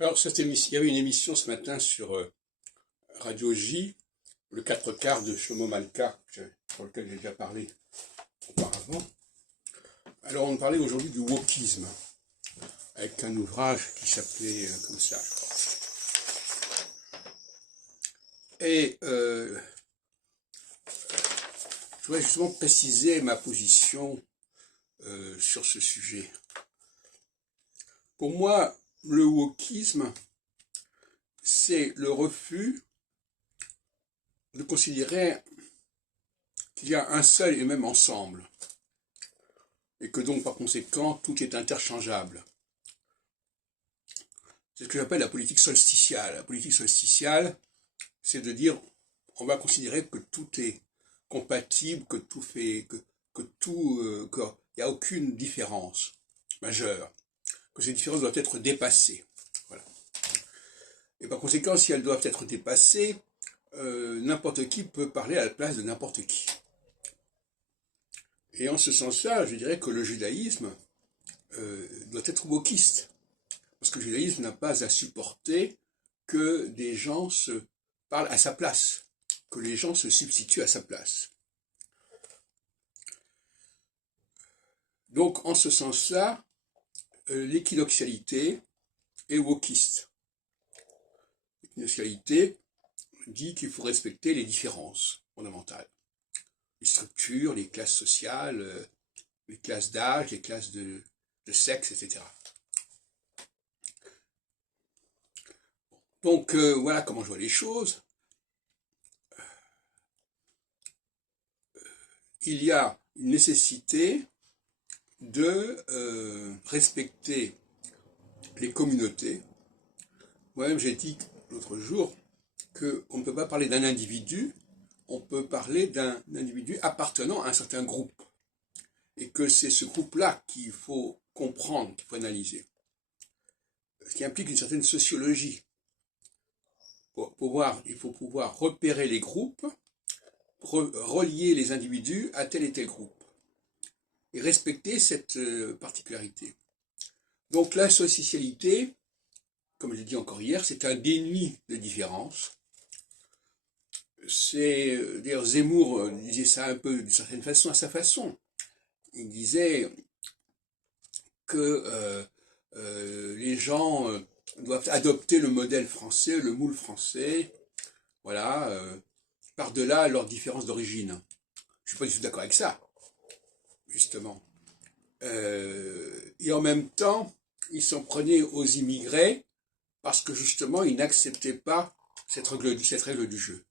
Alors, il y avait une émission ce matin sur Radio J, le 4 quarts de Shlomo Malka, sur lequel j'ai déjà parlé auparavant. Alors, on parlait aujourd'hui du wokisme, avec un ouvrage qui s'appelait comme ça, je crois. Et je voudrais justement préciser ma position sur ce sujet. Pour moi, le wokisme, c'est le refus de considérer qu'il y a un seul et même ensemble, et que donc par conséquent tout est interchangeable. C'est ce que j'appelle la politique solsticiale. La politique solsticiale, c'est de dire on va considérer que tout est compatible, que tout fait, qu'il n'y a aucune différence majeure, que ces différences doivent être dépassées. Voilà. Et par conséquent, si elles doivent être dépassées, n'importe qui peut parler à la place de n'importe qui. Et en ce sens-là, je dirais que le judaïsme doit être wokiste. Parce que le judaïsme n'a pas à supporter que des gens se parlent à sa place, que les gens se substituent à sa place. Donc, en ce sens-là, l'équidoxialité est wokiste. L'équidoxialité dit qu'il faut respecter les différences fondamentales. Les structures, les classes sociales, les classes d'âge, les classes de sexe, etc. Donc voilà comment je vois les choses. Il y a une nécessité de respecter les communautés. Moi-même j'ai dit l'autre jour qu'on ne peut pas parler d'un individu, on peut parler d'un individu appartenant à un certain groupe. Et que c'est ce groupe-là qu'il faut comprendre, qu'il faut analyser. Ce qui implique une certaine sociologie. Il faut pouvoir repérer les groupes, relier les individus à tel et tel groupe. Et respecter cette particularité. Donc la socialité, comme je l'ai dit encore hier, c'est un dénuis de différence. D'ailleurs Zemmour disait ça un peu d'une certaine façon, à sa façon. Il disait que les gens doivent adopter le modèle français, le moule français, voilà, par-delà leurs différences d'origine. Je ne suis pas du tout d'accord avec ça, justement. Et en même temps, ils s'en prenaient aux immigrés parce que justement, ils n'acceptaient pas cette règle du jeu.